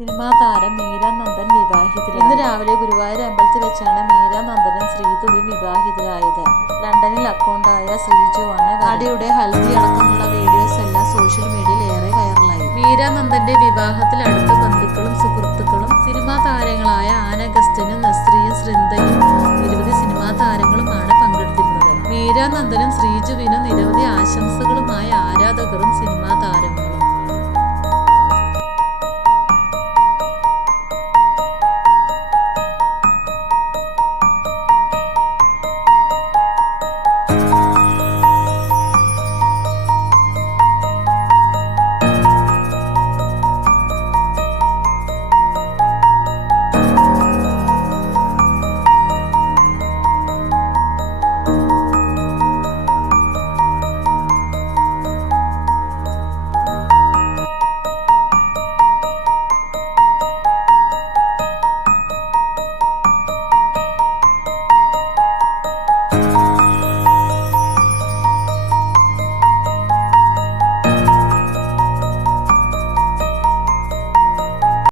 Cinema താരം മീര നന്ദൻ വിവാഹിതരായി. ഇന്ന് രാവിലെ ഗുരുവായൂർ അമ്പലത്തിൽ വെച്ചാണ് മീര നന്ദനും ശ്രീതുവും വിവാഹിതരായത്. ലണ്ടനിൽ അക്കൗണ്ടായ ശ്രീജുവാണ് നടിയുടെ ഹൽദി അടക്കമുള്ള വീഡിയോസ് എല്ലാം സോഷ്യൽ മീഡിയയിൽ ഏറെ വൈറലായി. മീര നന്ദന്റെ വിവാഹത്തിൽ അടുത്ത